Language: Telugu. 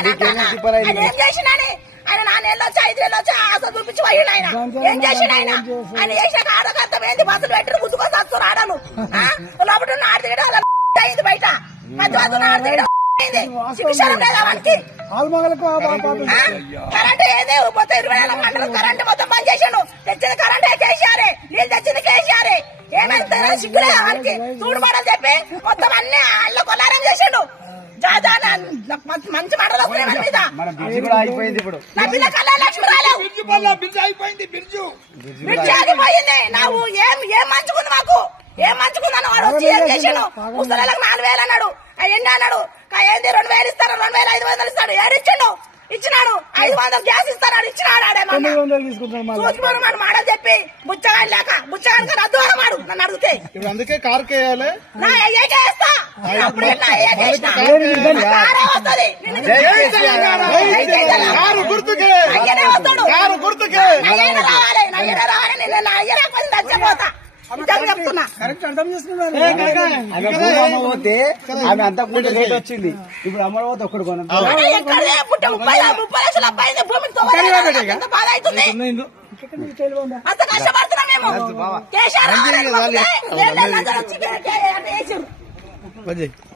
ఏం చేసినాని ఆయన 4 నెలలు వచ్చి 5 నెలలు వచ్చి ఆశ చూపించి పోయిండు ఆయన. ఏం చేసిండు ఆయన? ఆయన చేసాక ఆడకర్థం ఏంది? బస్సులు పెట్టి గుద్దుకొని వస్తారు ఆడలు లోపల ఆడదిగడం అయింది బయట మధ్య ఆడదిగడం కరెంట్ ఏదే మొత్తం 24 గంటలు కరెంట్ మొత్తం బంద్ చేసాను. తెచ్చింది కరెంటే కేసీఆర్, నీళ్ళు తెచ్చింది కేసీఆర్. ఏమైతే సిగ్గులే వారికి చూడబడని చెప్పి మొత్తం అన్ని అల్ల కొల్లారం చేసాడు. మంచి మాటలు వస్తున్నాయి మన మీద. నా పిల్ల కళ్ళ లక్ష్మి రాలేవు, బ్రిడ్జి ఆగిపోయింది. నువ్వు ఏం మంచుకుంది మాకు? ఏం మంచుకుందని వాడు వచ్చి ఏం చేసాడు? ముసలిలకు 4000 అన్నాడు, ఎన్ని అన్నాడు? ఏంది 2000 ఇస్తాడు, 2500 ఇస్తాడు. ఏడు ఇచ్చిండు? ఇచ్చినాడు. 500 గ్యాస్ ఇస్తాడు, ఇచ్చినాడు. ఆడేమన్నా మాడని చెప్పి బుచ్చగాడి లేక బుచ్చగాడి రద్దు వాడు నన్ను అడిగితే అందుకే కారు కేయాలి వేస్తా. అప్పుడు పోతా చెప్తున్నా. పోతే ఆమె అంతా రేట్ వచ్చింది. ఇప్పుడు అమ్మ పోతే ఒక్కడు కొన 30 లక్షల అబ్బాయి భూమికి బాధ అవుతుంది. అంత కష్టపడుతున్నాం మేము. కేసీఆర్